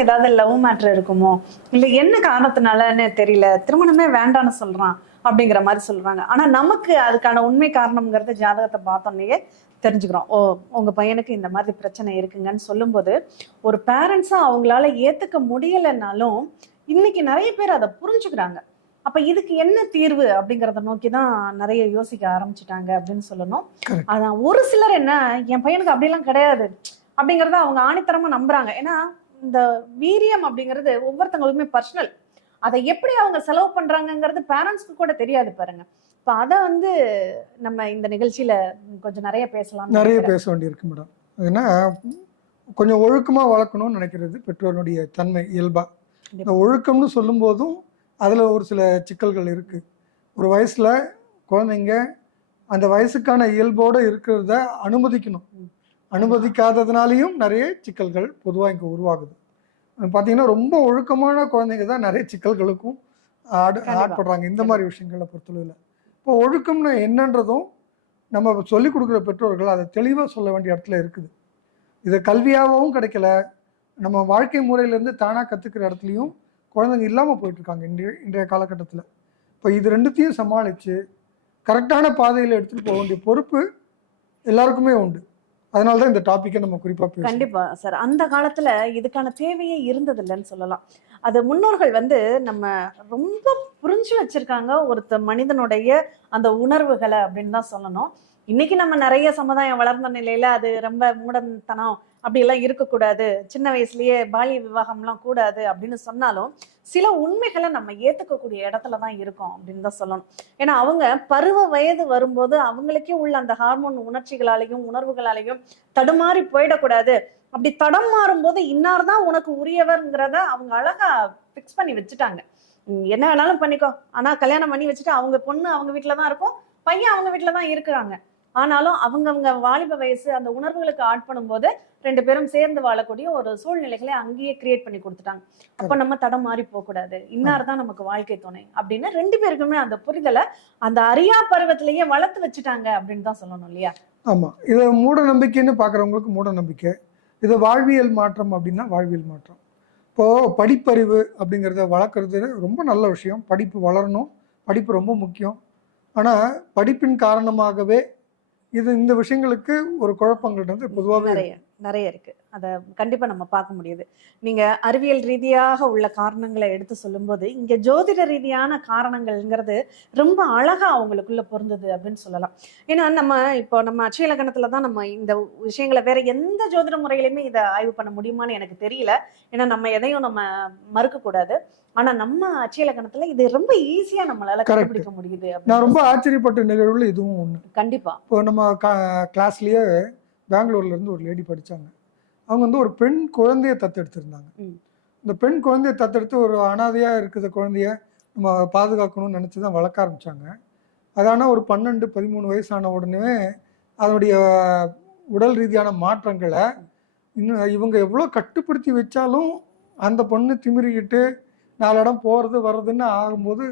ஏதாவது love matter இருக்குமோ? இல்ல என்ன காரணத்தினாலன்னு தெரியல. திருமணமே வேண்டாம்னு சொல்றான் அப்படிங்கிற மாதிரி சொல்றாங்க. ஆனா நமக்கு அதுக்கான உண்மை காரணம்ங்கிறது ஜாதகத்தை பார்த்தோன்னே தெரிஞ்சுக்கிறோம். ஓ உங்க பையனுக்கு இந்த மாதிரி பிரச்சனை இருக்குங்கன்னு சொல்லும்போது ஒரு பேரண்ட்ஸா அவங்களால ஏத்துக்க முடியலைன்னாலும் இன்னைக்கு நிறைய பேர் அதை புரிஞ்சுக்கிறாங்க. அப்ப இதுக்கு என்ன தீர்வு அப்படிங்கறத நோக்கி தான் நிறைய யோசிக்க ஆரம்பிச்சிட்டாங்க அப்படின்னு சொல்லணும். அதான் ஒரு சிலர் என்ன என் பையனுக்கு அப்படிலாம் கிடையாது. அப்படிங்கறத அவங்க ஆணித்தரமா நம்புறாங்க. ஏன்னா இந்த வீரியம் அப்படிங்கிறது ஒவ்வொருத்தங்களுக்குமே பர்சனல் அதை எப்படி அவங்க செலவு பண்றாங்கங்கிறது பேரண்ட்ஸ்க்கு கூட தெரியாது பாருங்க. இப்ப அத வந்து நம்ம இந்த நிகழ்ச்சியில கொஞ்சம் நிறைய பேசலாம் நிறைய பேச வேண்டியிருக்கு மேடம் ஏன்னா கொஞ்சம் ஒழுக்கமாக வளர்க்கணும்னு நினைக்கிறது பெற்றோருடைய தன்மை இயல்பா. இந்த ஒழுக்கம்னு சொல்லும்போதும் அதில் ஒரு சில சிக்கல்கள் இருக்குது ஒரு வயசில் குழந்தைங்க அந்த வயசுக்கான இயல்போடு இருக்கிறத அனுமதிக்கணும். அனுமதிக்காததுனாலையும் நிறைய சிக்கல்கள் பொதுவாக இங்கே உருவாகுது. பார்த்தீங்கன்னா ரொம்ப ஒழுக்கமான குழந்தைங்க தான் நிறைய சிக்கல்களுக்கும் ஆடு. ஆட்படுறாங்க இந்த மாதிரி விஷயங்களை பொறுத்தளவில். இப்போ ஒழுக்கம்னு என்னன்றதும் நம்ம சொல்லிக் கொடுக்குற பெற்றோர்கள் அதை தெளிவாக சொல்ல வேண்டிய இடத்துல இருக்குது. இது கல்வியாகவும் கிடைக்கல. நம்ம வாழ்க்கை முறையிலேருந்து தானாக கற்றுக்கிற இடத்துலையும் குழந்தைங்க இல்லாமல் போயிட்டுருக்காங்க இன்றைய இன்றைய காலகட்டத்தில். இப்போ இது ரெண்டுத்தையும் சமாளித்து கரெக்டான பாதையில் எடுத்துகிட்டு போக வேண்டிய பொறுப்பு எல்லாருக்குமே உண்டு. அதனால தான் இந்த டாப்பிக்கை நம்ம குறிப்பாக கண்டிப்பா சார் அந்த காலத்துல இதுக்கான தேவையே இருந்தது இல்லைன்னு சொல்லலாம். அது முன்னோர்கள் வந்து நம்ம ரொம்ப புரிஞ்சு வச்சிருக்காங்க ஒருத்த மனிதனுடைய அந்த உணர்வுகளை அப்படின்னு தான் சொல்லணும். இன்னைக்கு நம்ம நிறைய சமுதாயம் வளர்ந்த நிலையில அது ரொம்ப மூடத்தனம் அப்படி எல்லாம் இருக்கக்கூடாது. சின்ன வயசுலயே பாலிய விவாகம்லாம் கூடாது அப்படின்னு சொன்னாலும் சில உண்மைகளை நம்ம ஏத்துக்கக்கூடிய இடத்துல தான் இருக்கோம் அப்படின்னு தான் சொல்லணும். ஏன்னா அவங்க பருவ வயது வரும்போது அவங்களுக்கே உள்ள அந்த ஹார்மோன் உணர்ச்சிகளாலையும் உணர்வுகளாலையும் தடுமாறி போயிடக்கூடாது. அப்படி தடம் மாறும்போது இன்னார் தான் உனக்கு உரியவர்ங்கிறத அவங்க அழகா ஃபிக்ஸ் பண்ணி வச்சுட்டாங்க. என்ன வேணாலும் பண்ணிக்கோ. ஆனா கல்யாணம் பண்ணி வச்சுட்டு அவங்க பொண்ணு அவங்க வீட்டில தான் இருக்கும் பையன் அவங்க வீட்டில தான் இருக்கிறாங்க. ஆனாலும் அவங்கவங்க வாலிப வயசு அந்த உணர்வுகளுக்கு ஆட்படும் போது ரெண்டு பேரும் சேர்ந்து வாழக்கூடிய ஒரு சூழ்நிலைகளை அங்கேயே கிரியேட் பண்ணி கொடுத்துட்டாங்க. அப்ப நம்ம தடம் மாறி போக கூடாது இன்னார் தான் நமக்கு வாழ்க்கை துணை அப்படின்னு ரெண்டு பேருக்குமே அந்த புரிதலை அந்த அறியா பருவத்திலேயே வளர்த்து வச்சுட்டாங்க அப்படின்னு தான் சொல்லணும் இல்லையா? ஆமாம் இதை மூட நம்பிக்கைன்னு பார்க்குறவங்களுக்கு மூட நம்பிக்கை. இது வாழ்வியல் மாற்றம் அப்படின்னா வாழ்வியல் மாற்றம். இப்போது படிப்பறிவு அப்படிங்கிறத வளர்க்குறது ரொம்ப நல்ல விஷயம். படிப்பு வளரணும். படிப்பு ரொம்ப முக்கியம். ஆனால் படிப்பின் காரணமாகவே இது இந்த விஷயங்களுக்கு ஒரு குழப்பங்கள் வந்து பொதுவாகவே நிறைய இருக்கு. அத கண்டிப்பா நம்ம பார்க்க முடியுது. நீங்க அறிவியல் ரீதியாக உள்ள காரணங்களை எடுத்து சொல்லும்போது இங்க ஜோதிட ரீதியான காரணங்கள்ங்கிறது ரொம்ப அழகா அவங்களுக்குள்ள பொருந்தது அப்படின்னு சொல்லலாம். ஏன்னா நம்ம இப்போ நம்ம அட்சய லக்னத்துல தான் நம்ம இந்த விஷயங்களை வேற எந்த ஜோதிட முறையிலுமே இதை ஆய்வு பண்ண முடியுமான்னு எனக்கு தெரியல. ஏன்னா நம்ம எதையும் நம்ம மறுக்க கூடாது. ஆனா நம்ம அட்சய லக்னத்துல இது ரொம்ப ஈஸியா நம்மளால. கண்டுபிடிக்க முடியுது நான் ரொம்ப ஆச்சரியப்பட்ட நிகழ்வுல இதுவும் ஒன்று கண்டிப்பா. இப்போ நம்ம கிளாஸ்லேயே பெங்களூர்ல இருந்து ஒரு லேடி படிச்சாங்க. அவங்க வந்து ஒரு பெண் குழந்தைய தத்தெடுத்திருந்தாங்க. இந்த பெண் குழந்தைய தத்தெடுத்து ஒரு அனாதையா இருக்கிற குழந்தைய நம்ம பாதுகாக்கணும்னு நினச்சி தான் வளர்க்க ஆரம்பிச்சாங்க. அது ஆனால் ஒரு பன்னெண்டு பதிமூணு வயசான உடனே அதனுடைய உடல் ரீதியான மாற்றங்களை இன்னும் இவங்க எவ்வளோ கட்டுப்படுத்தி வச்சாலும் அந்த பொண்ணு திமிரிக்கிட்டு நாலு இடம் போகிறது வர்றதுன்னு ஆகும்போது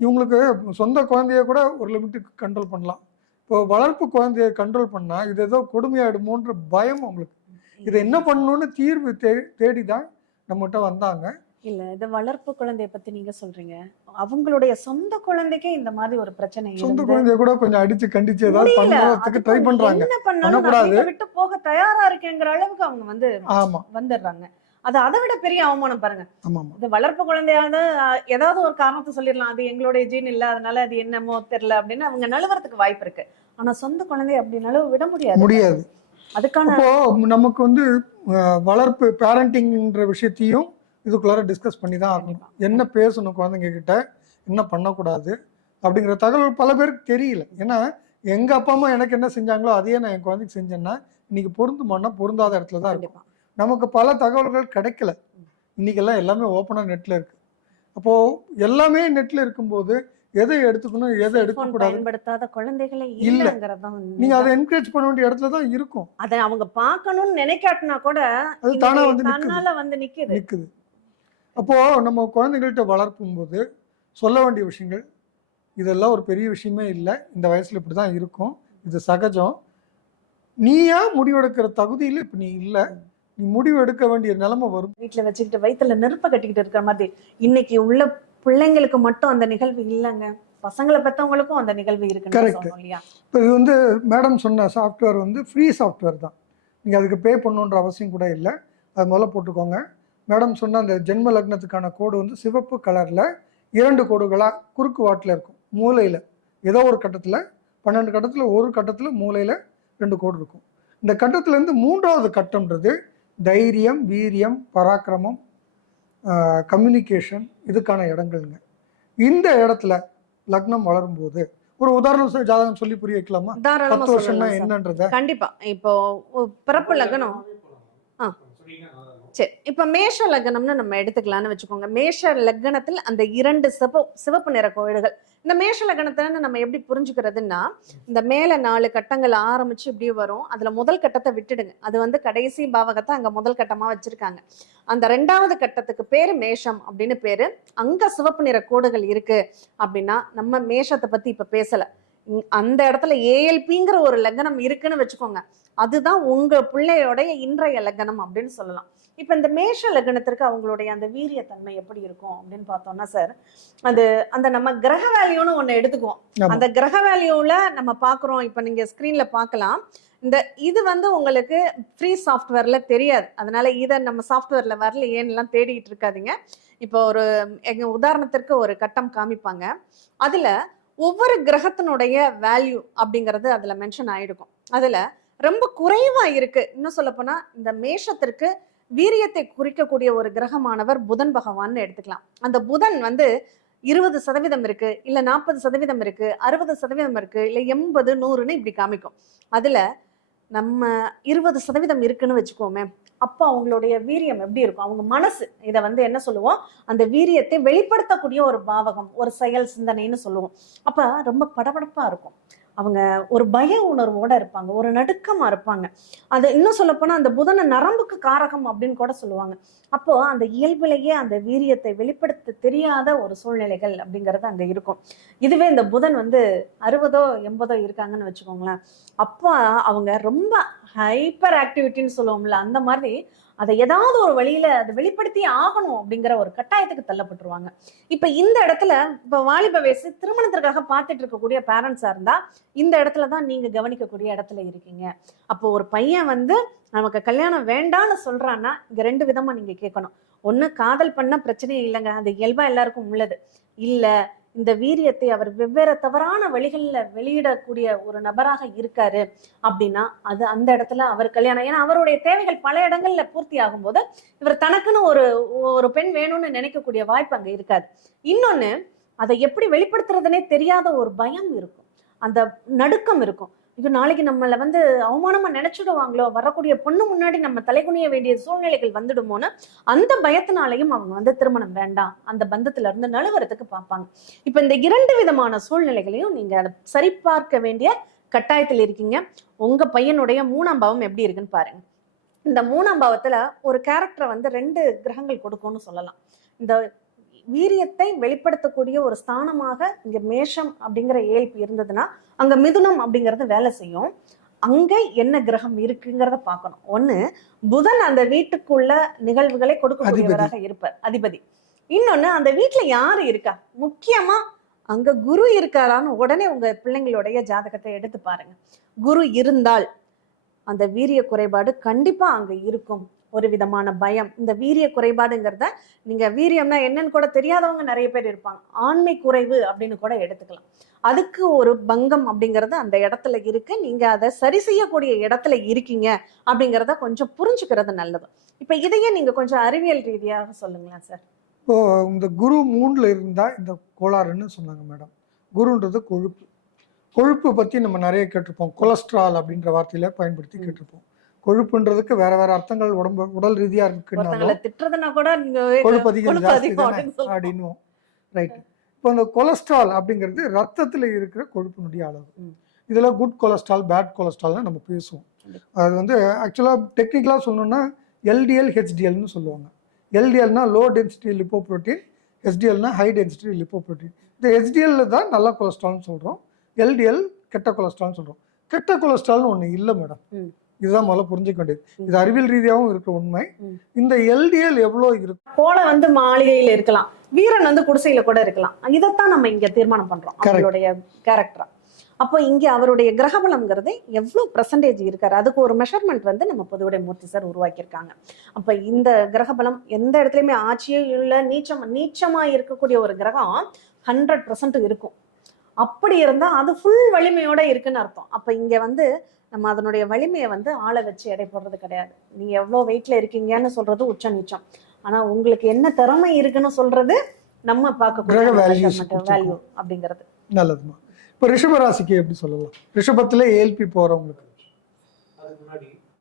இவங்களுக்கு சொந்த குழந்தைய கூட ஒரு லிமிட்டுக்கு கண்ட்ரோல் பண்ணலாம். இப்போ வளர்ப்பு குழந்தைய கண்ட்ரோல் பண்ணால் இது ஏதோ கொடுமையாயிடுமோன்ற பயம் அவங்களுக்கு. இதை என்ன பண்ணணும்னு தீர்வு தே தேடி தான் நம்மகிட்ட வந்தாங்க. இல்ல இது வளர்ப்பு குழந்தைய பத்தி நீங்க சொல்றீங்க. அவங்களுடைய சொந்த குழந்தைக்கே இந்த மாதிரி ஒரு பிரச்சனை சொந்த குழந்தைய கூட கொஞ்சம் அடிச்சு கண்டிச்சு ஏதாவது. பண்றதுக்கு ட்ரை பண்றாங்க. என்ன பண்ணாலும். வீட்டை போக தயாரா இருக்கேங்கிற அளவுக்கு அவங்க வந்து ஆமா. வந்துடுறாங்க. அது அதை விட பெரிய அவமானம் பாருங்க. இது வளர்ப்பு குழந்தையாவது ஏதாவது ஒரு காரணத்தை சொல்லிடலாம். அது எங்களுடைய ஜீன் இல்ல அதனால அது என்னமோ தெரியல அப்படின்னு அவங்க நழுவறதுக்கு வாய்ப்பு இருக்கு. ஆனா சொந்த குழந்தை அப்படின்னாலும் விட முடியாது. முடியாது. அதுக்கான நமக்கு வந்து வளர்ப்பு பேரண்டிங்ன்ற விஷயத்தையும் இதுக்குள்ளார டிஸ்கஸ் பண்ணி தான் ஆகணும் என்ன பேசணும் குழந்தைங்க கிட்ட என்ன பண்ணக்கூடாது? அப்படிங்கிற தகவல் பல பேருக்கு தெரியல. ஏன்னா எங்க அப்பா அம்மா எனக்கு என்ன செஞ்சாங்களோ அதையே நான் என் குழந்தைக்கு செஞ்சேன்னா இன்னைக்கு பொருந்துமானா பொருந்தாத இடத்துல தான் இருக்கும். நமக்கு பல தகவல்கள் கிடைக்கல. இன்னைக்கெல்லாம் எல்லாமே ஓப்பனாக நெட்டில் இருக்கு. அப்போ எல்லாமே நெட்டில் இருக்கும்போது எதை எடுத்துக்கணும் எதை எடுக்கக்கூடாது பயன்படுத்தாத குழந்தைகளே இல்ல. இல்லைங்கிறதான் நீங்க அதை என்கரேஜ் பண்ண வேண்டிய இடத்துல தான் இருக்கும். அதை அவங்க பார்க்கணும்னு நினைக்காட்டினா கூட அது தானா வந்து. தன்னால வந்து நிக்குது. நிக்குது. அப்போ நம்ம குழந்தைகள்கிட்ட வளர்க்கும் போது சொல்ல வேண்டிய விஷயங்கள் இதெல்லாம் ஒரு பெரிய விஷயமே இல்லை. இந்த வயசுல இப்படி தான் இருக்கும். இது சகஜம். நீயா முடிவெடுக்கிற தகுதியில் இப்போ நீ இல்லை. நீ முடிவு எடுக்க வேண்டிய நிலைமை வரும். வீட்டுல வச்சுக்கிட்டு வயித்துல நெருப்ப கட்டிக்கிட்டு இருக்கிற மாதிரி இன்னைக்கு உள்ள பிள்ளைங்களுக்கு மட்டும் அந்த நிகழ்வு இல்லைங்க. பசங்களை பெத்தவங்களுக்கும் அந்த நிகழ்வு. சொன்னோம் இல்லையா? இப்போ இது வந்து மேடம் சொன்ன சாஃப்ட்வேர் வந்து ஃப்ரீ சாஃப்ட்வேர் தான். நீங்கள் அதுக்கு பே பண்ணணுன்ற அவசியம் கூட இல்லை. அது முதல்ல போட்டுக்கோங்க. மேடம் சொன்ன அந்த ஜென்ம லக்னத்துக்கான கோடு வந்து சிவப்பு கலரில் இரண்டு கோடுகளாக குறுக்கு வாட்டில் இருக்கும். மூலையில். ஏதோ ஒரு கட்டத்தில் பன்னெண்டு கட்டத்தில் ஒரு கட்டத்தில் மூலையில் ரெண்டு கோடு இருக்கும். இந்த கட்டத்துலேருந்து மூன்றாவது கட்டம்ன்றது தைரியம் வீரியம் பராக்கிரமம் கம்யூனிகேஷன் இதுக்கான இடங்கள்ங்க இந்த இடத்துல லக்னம் வளரும்போது ஒரு உதாரணம் சொல்லி- ஜாதகம் சொல்லி புரிய வைக்கலாமா பத்து வருஷம்னா. என்னன்றத கண்டிப்பா இப்போ பிறப்பு லக்னம். சரி இப்போ மேஷ லக்னம்னு நம்ம எடுத்துக்கலாம்னு வச்சுக்கோங்க. மேஷ லக்னத்தில் அந்த இரண்டு சிவப்பு சிவப்பு நிற கோயில்கள். இந்த மேஷ லக்னத்தை நம்ம எப்படி புரிஞ்சுக்கிறதுன்னா இந்த மேலே நாலு கட்டங்கள் ஆரம்பிச்சு இப்படி வரும். அதில் முதல் கட்டத்தை விட்டுடுங்க. அது வந்து கடைசி பாவகத்தை அங்கே முதல் கட்டமாக வச்சுருக்காங்க. அந்த ரெண்டாவது கட்டத்துக்கு பேர் மேஷம் அப்படின்னு பேர். அங்கே சிவப்பு நிற கோடுகள் இருக்குது அப்படின்னா நம்ம மேஷத்தை பற்றி இப்போ பேசலை. அந்த இடத்துல ஏஎல்பிங்கிற ஒரு லக்னம் இருக்குன்னு வச்சுக்கோங்க. அதுதான் உங்க பிள்ளையோடைய இன்றைய லக்னம் அப்படின்னு சொல்லலாம். இப்ப இந்த மேஷ லக்னத்திற்கு அவங்களுடைய அந்த வீரியத்தன்மை எப்படி இருக்கும் அப்படின்னு பார்த்தோம்னா சார் அது அந்த நம்ம கிரக வேல்யூன்னு ஒண்ணு எடுத்துக்குவோம். அந்த கிரக வேல்யூல நம்ம பாக்குறோம் இப்ப நீங்க ஸ்கிரீன்ல பார்க்கலாம். இந்த இது வந்து உங்களுக்கு ஃப்ரீ சாஃப்ட்வேர்ல தெரியாது. அதனால இதை நம்ம சாஃப்ட்வேர்ல வரலையேன்னு எல்லாம் தேடிட்டு இருக்காதீங்க. இப்போ ஒரு எங்க உதாரணத்திற்கு ஒரு கட்டம் காமிப்பாங்க. அதுல ஒவ்வொரு கிரகத்தினுடைய வேல்யூ அப்படிங்கிறது அதில் மென்ஷன் ஆகிருக்கும் அதில் ரொம்ப குறைவாக இருக்குது இன்னும் சொல்லப்போனால் இந்த மேஷத்திற்கு வீரியத்தை குறிக்கக்கூடிய ஒரு கிரகமானவர் புதன் பகவான்னு எடுத்துக்கலாம். அந்த புதன் வந்து இருபது சதவீதம் இருக்கு இல்லை நாற்பது சதவீதம் இருக்கு அறுபது சதவீதம் இருக்கு இல்லை எண்பது நூறுன்னு இப்படி காமிக்கும். அதில் நம்ம இருபது சதவீதம் இருக்குன்னு வச்சுக்கோமே அப்போ அவங்களுடைய வீரியம் எப்படி இருக்கும்? அவங்க மனசு இதை வந்து என்ன சொல்லுவோம்? அந்த வீரியத்தை வெளிப்படுத்தக்கூடிய ஒரு பாவகம் ஒரு செயல் சிந்தனைன்னு சொல்லுவோம். அப்ப ரொம்ப படபடப்பா இருக்கும். அவங்க ஒரு பய உணர்வோட இருப்பாங்க ஒரு நடுக்கமா இருப்பாங்க. அது இன்னும் சொல்லப்போனால் அந்த புதனை நரம்புக்கு காரகம் அப்படின்னு கூட சொல்லுவாங்க. அப்போ அந்த இயல்பிலேயே அந்த வீரியத்தை வெளிப்படுத்த தெரியாத ஒரு சூழ்நிலைகள் அப்படிங்கிறது அங்க இருக்கும். இதுவே இந்த புதன் வந்து அறுபதோ எண்பதோ இருக்காங்கன்னு வச்சுக்கோங்களேன். அப்போ அவங்க ரொம்ப ஹைப்பர் ஆக்டிவிட்டின்னு சொல்லுவோம்ல அந்த மாதிரி அதை ஏதாவது ஒரு வழியில அதை வெளிப்படுத்தி ஆகணும் அப்படிங்கிற ஒரு கட்டாயத்துக்கு தள்ளப்பட்டுருவாங்க. இப்ப இந்த இடத்துல இப்ப வாலிப வயசு திருமணத்திற்காக பார்த்துட்டு இருக்கக்கூடிய பேரண்ட்ஸா இருந்தா இந்த இடத்துல தான் நீங்க கவனிக்கக்கூடிய இடத்துல இருக்கீங்க. அப்போ ஒரு பையன் வந்து நமக்கு கல்யாணம் வேண்டான்னு சொல்றான்னா இங்க ரெண்டு விதமா நீங்க கேட்கணும். ஒண்ணு காதல் பண்ண பிரச்சனையே இல்லைங்க. அது இயல்பா எல்லாருக்கும் உள்ளது. இல்ல இந்த வீரியத்தை அவர் வெவ்வேறு தவறான வழிகளில் வெளியிடக்கூடிய ஒரு நபராக இருக்காரு அப்படின்னா அது அந்த இடத்துல அவர் கல்யாணம். ஏன்னா அவருடைய தேவைகள் பல இடங்கள்ல பூர்த்தி ஆகும்போது இவர் தனக்குன்னு ஒரு ஒரு பெண் வேணும்னு நினைக்கக்கூடிய வாய்ப்பு அங்கே இருக்காது. இன்னொன்னு அதை எப்படி வெளிப்படுத்துறதுனே தெரியாத ஒரு பயம் இருக்கும். அந்த நடுக்கம் இருக்கும். ஐயோ நாளைக்கு நம்மளை வந்து அவமானமா நினச்சிடுவாங்களோ? வரக்கூடிய பொண்ணு முன்னாடி நம்ம தலைகுனிய வேண்டிய சூழ்நிலைகள் வந்துடுமோன்னு அந்த பயத்தினாலையும் அவங்க வந்து திருமணம் வேண்டாம். அந்த பந்தத்துல இருந்து நழுவுறதுக்கு பார்ப்பாங்க. இப்ப இந்த இரண்டு விதமான சூழ்நிலைகளையும் நீங்க அதை சரிபார்க்க வேண்டிய கட்டாயத்தில் இருக்கீங்க. உங்க பையனுடைய மூணாம் பாவம் எப்படி இருக்குன்னு பாருங்க. இந்த மூணாம் பாவத்துல ஒரு கேரக்டரை வந்து ரெண்டு கிரகங்கள் கொடுக்கும்னு சொல்லலாம். இந்த வீரியத்தை வெளிப்படுத்தக்கூடிய ஒரு ஸ்தானமாக இங்க மேஷம் அப்படிங்கிற ஏல்பு இருந்ததுன்னா அங்க மிதுனம் அப்படிங்கறது வேலை செய்யும். அங்க என்ன கிரகம் இருக்குங்கிறத பார்க்கணும். ஒண்ணு புதன் அந்த வீட்டுக்குள்ள நிகழ்வுகளை கொடுக்கக்கூடியவராக இருப்பார். அதிபதி. இன்னொன்னு அந்த வீட்டுல யாரு இருக்கா? முக்கியமா அங்க குரு இருக்காரான்னு உடனே உங்க பிள்ளைங்களுடைய ஜாதகத்தை எடுத்து பாருங்க. குரு இருந்தால் அந்த வீரிய குறைபாடு கண்டிப்பாக அங்கே இருக்கும். ஒரு விதமான பயம். இந்த வீரிய குறைபாடுங்கிறத நீங்கள் வீரியம்னா என்னன்னு கூட தெரியாதவங்க நிறைய பேர் இருப்பாங்க. ஆண்மை குறைவு அப்படின்னு கூட எடுத்துக்கலாம். அதுக்கு ஒரு பங்கம் அப்படிங்கிறது அந்த இடத்துல இருக்கு. நீங்க அதை சரி செய்யக்கூடிய இடத்துல இருக்கீங்க அப்படிங்கிறத கொஞ்சம் புரிஞ்சுக்கிறது நல்லது. இப்போ இதையே நீங்க கொஞ்சம் அறிவியல் ரீதியாக சொல்லுங்களேன் சார். இப்போ இந்த குரு மூணில் இருந்தால் இந்த கோளாறுன்னு சொன்னாங்க மேடம். குருன்றது கொழுப்பு. கொழுப்பு பத்தி நம்ம நிறைய கேட்டிருப்போம். கொலஸ்ட்ரால் அப்படின்ற வார்த்தையில பயன்படுத்தி. கேட்டிருப்போம். கொழுப்புன்றதுக்கு வேற வேற அர்த்தங்கள் உடம்பு உடல் ரீதியா இருக்குன்னாலும் திட்டுறதுனா கூட கொழுப்பு அதிகம். அப்படின்னுவோம். ரைட் இப்போ அந்த கொலஸ்ட்ரால் அப்படிங்கிறது ரத்தத்துல இருக்கிற கொழுப்பினுடைய அளவு. இதுல குட் கொலஸ்ட்ரால் பேட் கொலஸ்ட்ரால்னு நம்ம பேசுவோம். அது வந்து ஆக்சுவலா டெக்னிக்கலா சொல்லணும்னா எல்டிஎல் ஹெச்டிஎல்னு சொல்லுவாங்க. எல்டிஎல்னா லோ டென்சிட்டி லிப்போப்ரோட்டீன் ஹெச்டிஎல்னா ஹை டென்சிட்டி லிப்போப்ரோட்டீன் இந்த ஹெச்டிஎல்ல தான் நல்ல கொலஸ்ட்ரால்னு சொல்றோம். எல்டிஎல் கெட்ட கொலஸ்ட்ரால்னு சொல்றோம். கெட்ட கொலஸ்ட்ரால்னு ஒன்று இல்லை மேடம். இதுதான் முதல்ல புரிஞ்சுக்க வேண்டியது. இது அறிவியல் ரீதியாகவும் இருக்க உண்மை. இந்த எல்டிஎல் எவ்வளோ இருக்கு? கோலை வந்து மாளிகையில இருக்கலாம். வீரன் வந்து குடிசையில கூட இருக்கலாம். இதைத்தான் நம்ம இங்க தீர்மானம் பண்றோம். அவருடைய கேரக்டரா அப்போ இங்க அவருடைய கிரகபலம்ங்கிறது எவ்வளவு பெர்சன்டேஜ் இருக்காரு? அதுக்கு ஒரு மெஷர்மெண்ட் வந்து நம்ம பொதுவுடைய மூர்த்தி சார் உருவாக்கியிருக்காங்க. அப்ப இந்த கிரகபலம் எந்த இடத்துலயுமே ஆட்சியே இல்ல. நீச்சம் நீச்சமா இருக்கக்கூடிய ஒரு கிரகம் ஹண்ட்ரட் பர்சன்ட் இருக்கும். அப்படி இருந்தா அது ஃபுல் வலிமையோட இருக்குன்னு அர்த்தம். அப்ப இங்க வந்து நம்ம அதனுடைய வலிமையை வந்து ஆளை வச்சு எடை போடுறது கிடையாது. நீங்க எவ்வளவு வெயிட்ல இருக்கீங்கன்னு சொல்றது உச்ச நீச்சம். ஆனா உங்களுக்கு என்ன திறமை இருக்குன்னு சொல்றது நம்ம பார்க்கக்கூடிய வேல்யூ அப்படிங்கிறது. நல்லதுமா இப்போ ரிஷப ராசிக்கு எப்படி சொல்லலாம்? ரிஷபத்துல ஏஎல்பி போறவங்களுக்கு. அதுக்கு முன்னாடி